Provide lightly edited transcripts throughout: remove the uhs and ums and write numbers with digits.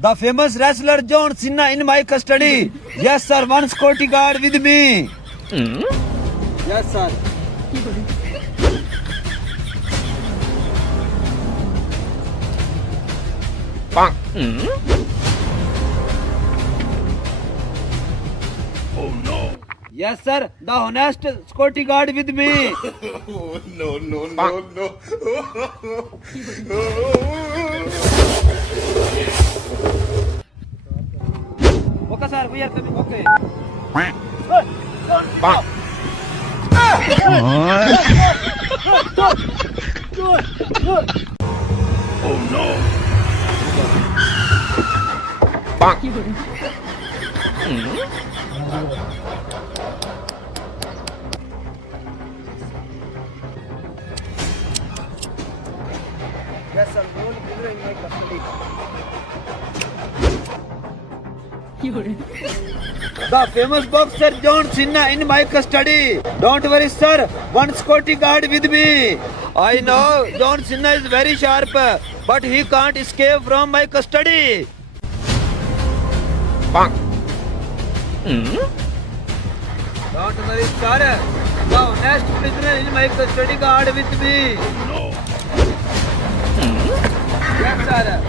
The famous wrestler John Cena in my custody. Yes, sir. One security guard with me. Yes, sir. Oh no. Yes, sir. The honest security guard with me. Oh, no, no, no, no. Okay, sir. We are coming. Okay. Oh no. Yes, sir. No prisoner in my custody. The famous boxer John Cena in my custody. Don't worry, sir. One security guard with me. I know John Cena is very sharp, but he can't escape from my custody. Don't worry, sir. The next prisoner in my custody guard with me. No. Yes, sir.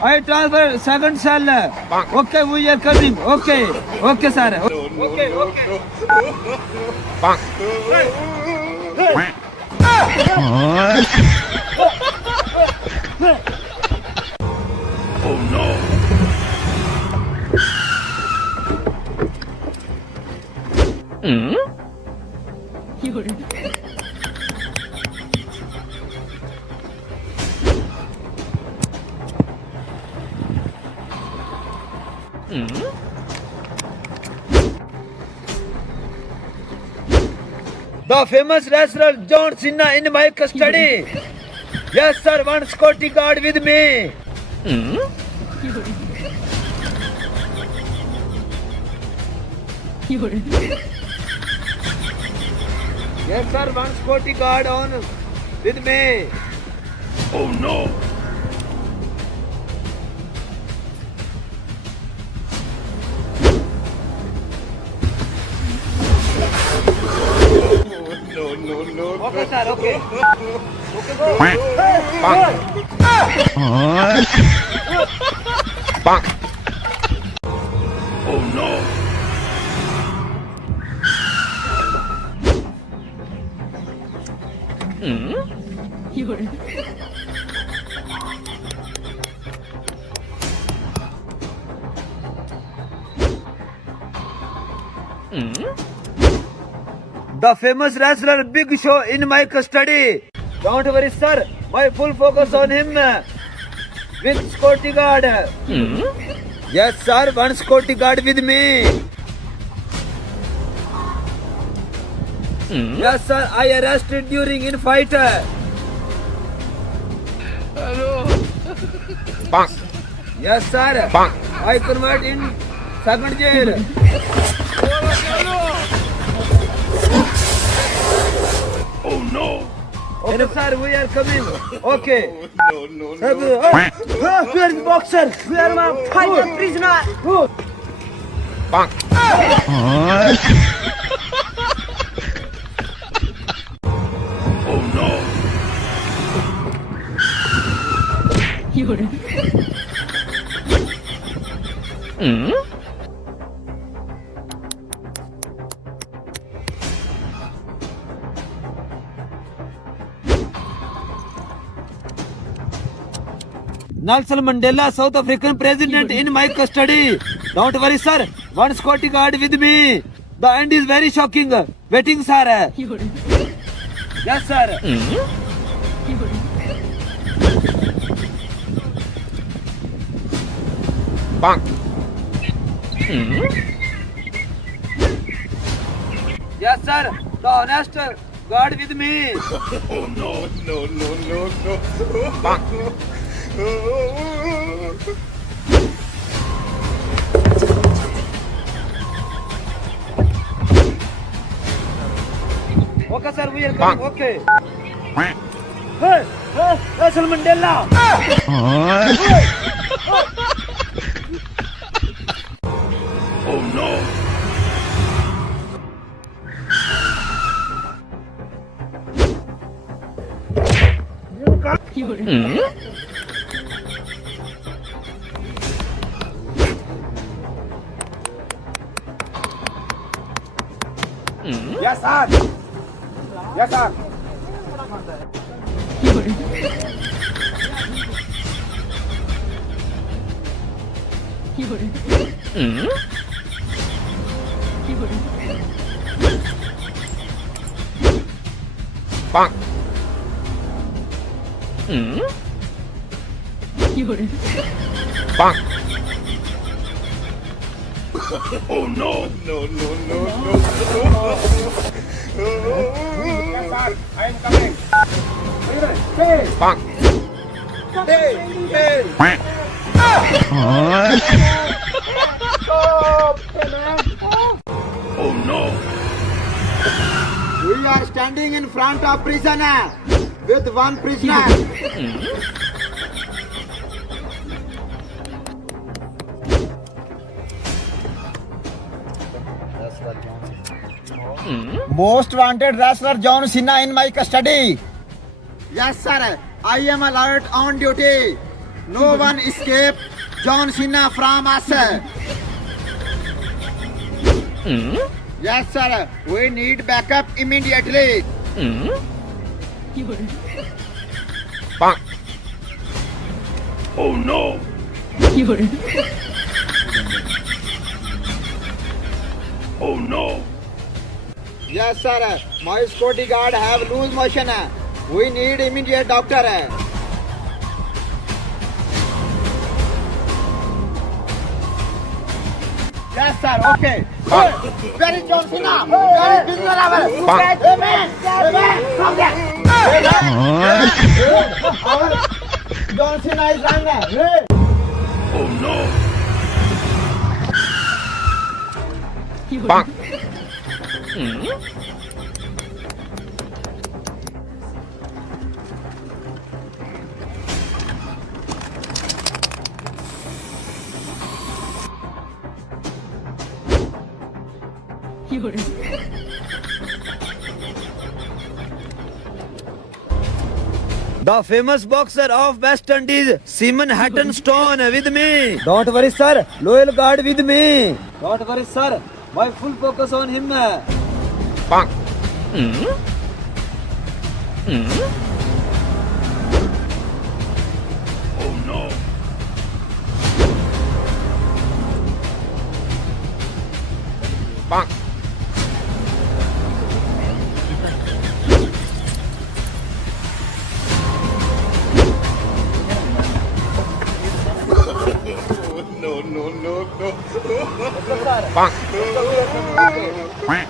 I transfer second cell. Okay, we are coming. Okay, okay, sir. No, no, Okay, no, okay. Oh no. The famous wrestler John Cena in my custody. Yes, sir. One security guard with me. Yes, sir. One security guard on with me. Oh no. No, no, no. Okay, sir. Okay. Okay, go. Oh no. The famous wrestler Big Show in my custody. Don't worry, sir. My full focus on him. With security guard. Yes, sir. One security guard with me. Yes, sir. I arrested during in fight. Yes, sir. I convert in second jail. Oh no. Okay, sir. We are coming. Okay. No, no, Sir, no. where is boxer? Where my fighter prisoner? Oh no. Nelson Mandela, South African president in my custody. Don't worry, sir. One security guard with me. The end is very shocking. Waiting, sir. Yes, sir. Yes, sir. The honest guard with me. Oh no, no, no, no, no. Okay, sir, we are coming. Okay. Hey, Nelson Mandela. Oh no! Yes, sir. Yes, sir. Bonk! Bonk! Oh no! No, no, no, no! Yes, sir. I am coming. Hey, Bonk! hey, hey. Quack! Oh no! We are standing in front of prisoner with one prisoner. Most wanted wrestler John Cena in my custody. Yes, sir. I am alert on duty. No one escape John Cena from us. Yes, sir. We need backup immediately. Bonk! Oh no! Oh no! Yes, sir. My security guard have loose motion. We need immediate doctor. Yes, sir. Okay. Where is John Cena? Where is prisoner level? Amen. Amen. Come there. John Cena is running. Oh no! Bonk! The famous boxer of West Indies, Seaman Hattonstone, with me. Don't worry, sir. Loyal guard with me. Don't worry, sir. My full focus on him. Bonk! Oh no! Bonk! No, no, no, no! Bonk! Quack!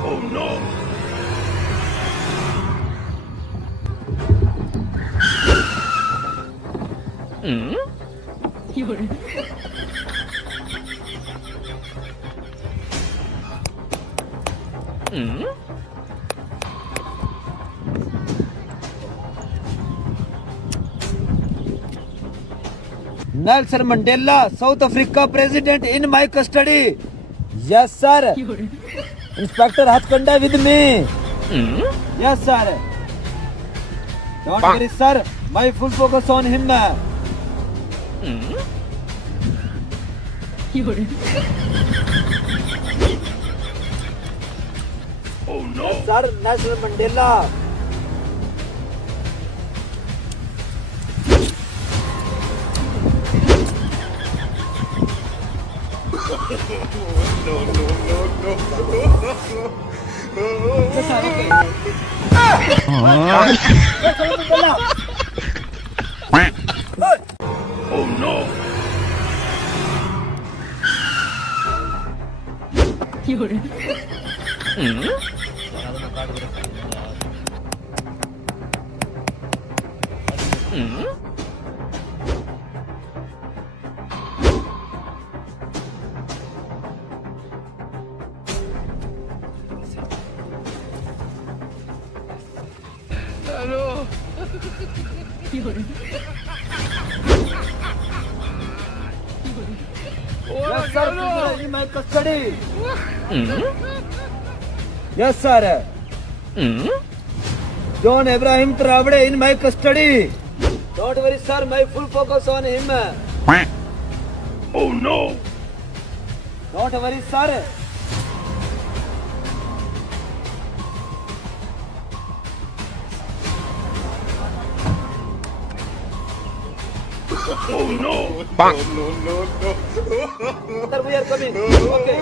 Oh no! Nelson Mandela, South Africa president in my custody. Yes, sir. Inspector Hatkanda with me. Yes, sir. Don't worry, sir. My full focus on him. Oh no! Sir, Nelson Mandela. No, no, no, no! Quack! Oh no! Yes, sir. Prisoner in my custody. Yes, sir. John Abraham Travade in my custody. Don't worry, sir. My full focus on him. Oh no! Don't worry, sir. Oh no! No, no, no, no. Sir, we are coming. Okay.